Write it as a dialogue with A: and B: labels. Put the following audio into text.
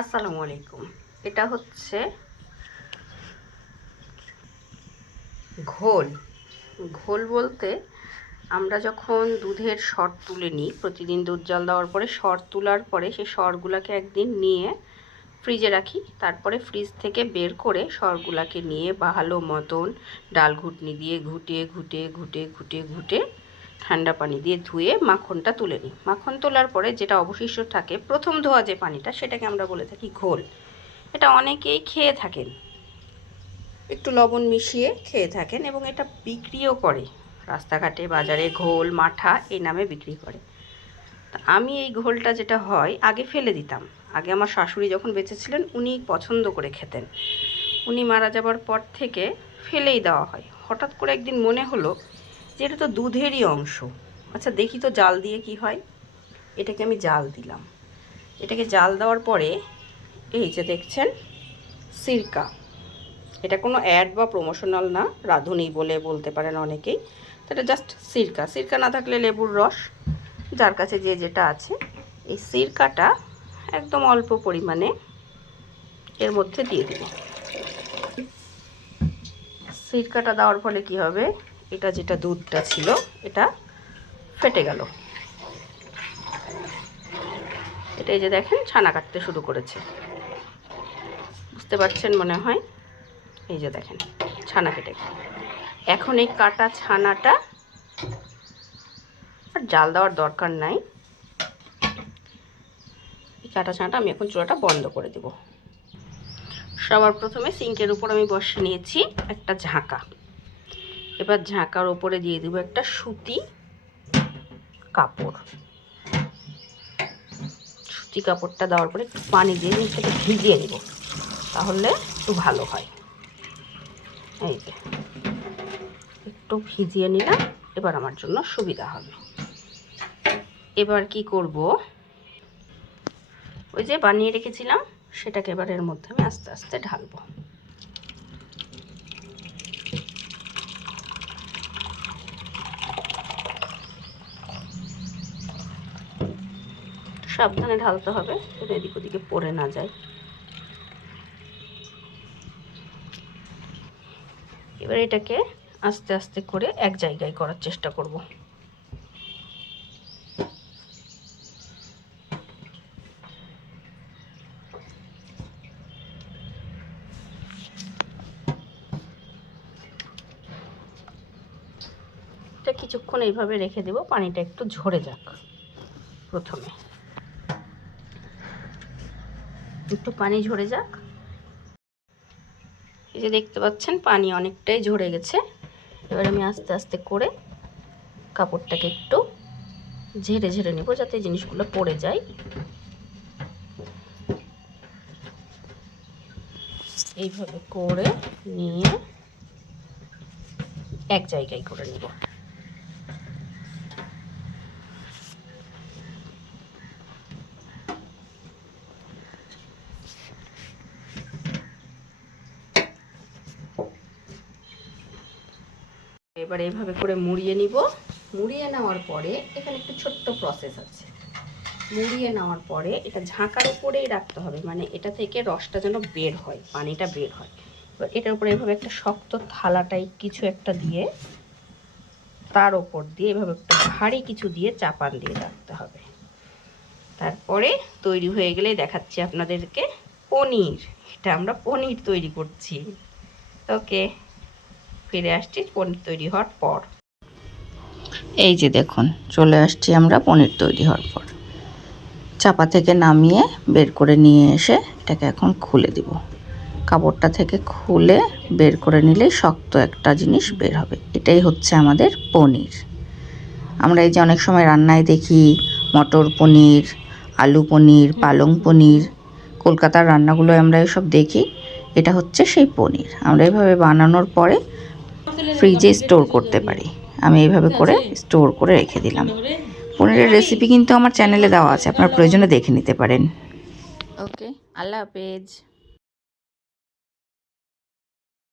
A: আসসালামু আলাইকুম। এটা হচ্ছে ঘোল। ঘোল বলতে আমরা যখন দুধের সর তুলে নিই, প্রতিদিন দুধ জল দেওয়ার পরে সর তোলার পরে সেই সরগুলোকে একদিন নিয়ে ফ্রিজে রাখি, তারপরে ফ্রিজ থেকে বের করে সরগুলাকে নিয়ে ভালো মতন ডাল ঘুটনি দিয়ে ঘুটিয়ে ঘুটে ঘুটে ঘুটে ঘুটে ঠান্ডা পানি দিয়ে ধুয়ে মাখনটা তুলে নিই। মাখন তোলার পরে যেটা অবশিষ্ট থাকে, প্রথম ধোয়া যে পানিটা, সেটাকে আমরা বলে থাকি ঘোল। এটা অনেকেই খেয়ে থাকেন। একটু লবণ মিশিয়ে খেয়ে থাকেন এবং এটা বিক্রিও করে। রাস্তাঘাটে, বাজারে ঘোল, মাঠা এই নামে বিক্রি করে। তা আমি এই ঘোলটা যেটা হয়, আগে ফেলে দিতাম। আগে আমার শাশুড়ি যখন বেঁচে ছিলেন, উনি পছন্দ করে খেতেন। উনি মারা যাবার পর থেকে ফেলেই দেওয়া হয়। হঠাৎ করে একদিন মনে হলো যে এটা তো দুধেরই অংশ। আচ্ছা দেখি তো জাল দিয়ে কি হয়। এটাকে আমি জাল দিলাম। এটাকে জাল দেওয়ার পরে, এই যে দেখছেন, সিরকা। এটা কোনো অ্যাড বা প্রমোশনাল না রাঁধুনি বলে বলতে পারেন অনেকেই। এটা জাস্ট সিরকা। সিরকা না থাকলে লেবুর রস, যার কাছে যে যেটা আছে, এই সিরকাটা একদম অল্প পরিমাণে এর মধ্যে দিয়ে দিব সিরকাটা দেওয়ার ফলে কি হবে? এটা যেটা দুধটা ছিল, এটা ফেটে গেল। এটা এই যে দেখেন, ছানা কাটতে শুরু করেছে। বুঝতে পারছেন মনে হয়? এই যে দেখেন, ছানা কেটে। এখন এই কাটা ছানাটা আর জাল দেওয়ার দরকার নাই। এই কাটা ছানাটা আমি এখন চুলাটা বন্ধ করে দেব। সবার প্রথমে সিঙ্কের উপর আমি বসিয়ে নিয়েছি একটা ঝাঁকা। এবার ঝাঁকার ওপরে দিয়ে দেবো একটা সুতি কাপড়। সুতি কাপড়টা দেওয়ার পরে একটু পানি দিয়ে নিচটাকে ভিজিয়ে নেব, তাহলে একটু ভালো হয়। এই যে, একটু ভিজিয়ে নিলাম, এবার আমার জন্য সুবিধা হবে। এবার কি করব? ওই যে বানিয়ে রেখেছিলাম, সেটাকে এবার এর মধ্যে আমি আস্তে আস্তে ঢালবো। সাবধানে ঢালতে হবে যেন এদিক ওদিকে পড়ে না যায়। এবার এটাকে আস্তে আস্তে করে এক জায়গায় করার চেষ্টা করব। কিছুক্ষণ এইভাবে রেখে দেব, পানিটা একটু ঝরে যাক প্রথমে। একটু পানি ঝরে যাক। এই যে দেখতে পাচ্ছেন, পানি অনেকটাই ঝরে গেছে। এবার আমি আস্তে আস্তে করে কাপড়টাকে একটু ঝেড়ে ঝেড়ে নেব যাতে জিনিসগুলো পড়ে যায়। এইভাবে করে নিয়ে এক জায়গায় করে নিব। এবার এইভাবে করে মুড়িয়ে নিব। মুড়িয়ে নেওয়ার পরে এখানে একটু ছোট্ট প্রসেস আছে। মুড়িয়ে নেওয়ার পরে এটা ঝাঁকার উপরেই রাখতে হবে মানে এটা থেকে রসটা যেন বের হয়, পানিটা বের হয়। এবার এটার উপরে এভাবে একটা শক্ত থালা টাইপ কিছু একটা দিয়ে, তার ওপর দিয়ে এভাবে একটা ভারী কিছু দিয়ে চাপান দিয়ে রাখতে হবে। তারপরে তৈরি হয়ে গেলে দেখাচ্ছি আপনাদেরকে, পনির। এটা আমরা পনির তৈরি করছি। ওকে ফিরে আসছি পনির তৈরি হওয়ার পর।
B: এই যে দেখুন, চলে আসছি আমরা পনির তৈরি হওয়ার পর। চাপা থেকে নামিয়ে বের করে নিয়ে এসে এটাকে এখন খুলে দিব। কাপড়টা থেকে খুলে বের করে নিলে শক্ত একটা জিনিস বের হবে। এটাই হচ্ছে আমাদের পনির। আমরা এই যে অনেক সময় রান্নায় দেখি মটর পনির, আলু পনির, পালং পনির, কলকাতার রান্নাগুলো আমরা এসব দেখি। এটা হচ্ছে সেই পনির। আমরা এভাবে বানানোর পরে ফ্রিজে স্টোর করতে পারি। আমি এইভাবে করে স্টোর করে রেখে দিলাম। পনিরের রেসিপি কিন্তু আমার চ্যানেলে দেওয়া আছে, আপনার প্রয়োজনে দেখে নিতে পারেন।
A: ওকে আল্লাহ হাফেজ।